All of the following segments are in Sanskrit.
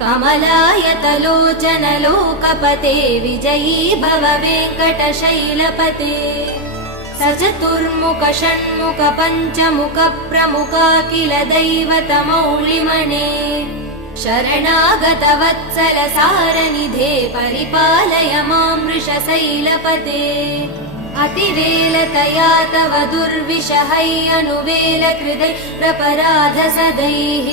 कमलायतलोचन लोकपते विजयी भव वेङ्कटशैलपते सचतुर्मुख षण्मुख पञ्चमुख प्रमुखाखिल दैवतमौलिमणे शरणागत वत्सल सारनिधे परिपालय मां वृषशैलपते अतिवेलतया तव दुर्विषहै अनुवेल कृदै प्रपराध सदैः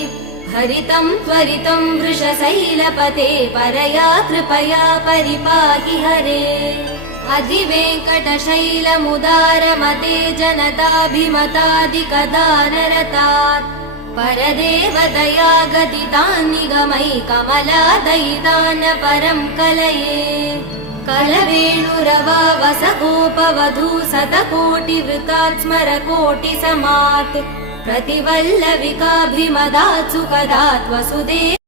हरितं त्वरितं वृषशैलपते परया कृपया परिपाहि हरे अधिवेङ्कटशैलमुदारमते जनताभिमतादिकदानरतात् परदेवदया गदितान् निगमै कमलादयितान् परं कलये कलवेणुरवा वसगोपवधू शतकोटिवृतात् स्मरकोटिसमात् प्रतिवल्लविकाभिमदात् सुखदात् वसुदेव